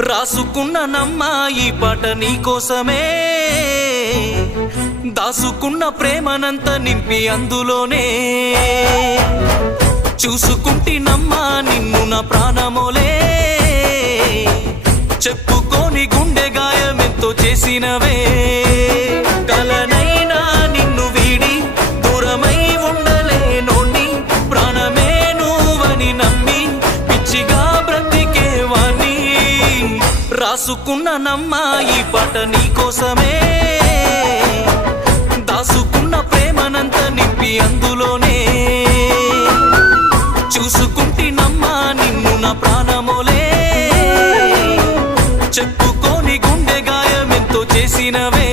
రాసుకున్న నమ్మా ఈ పాట నీకోసమే, దాసుకున్న ప్రేమనంత నింపి అందులోనే, చూసుకుంటినమ్మా నిన్ను నా ప్రాణమోలే, చెప్పుకోని గుండె గాయమెంతో చేసినవే, కలనైనా నిన్ను వీడి దూరమై ఉండలేనోని, ప్రాణమే నువ్వని నమ్మి పిచ్చిగా బ్రతికేవాణ్ణి. రాసుకున్న నమ్మా ఈ పాట నీకోసమే, దాసుకున్న ప్రేమనంత నింపి అందులోనే, చూసుకుంటినమ్మా నిన్ను నా ప్రాణమోలే, చెప్పుకోని గుండె గాయమెంతో చేసినవే.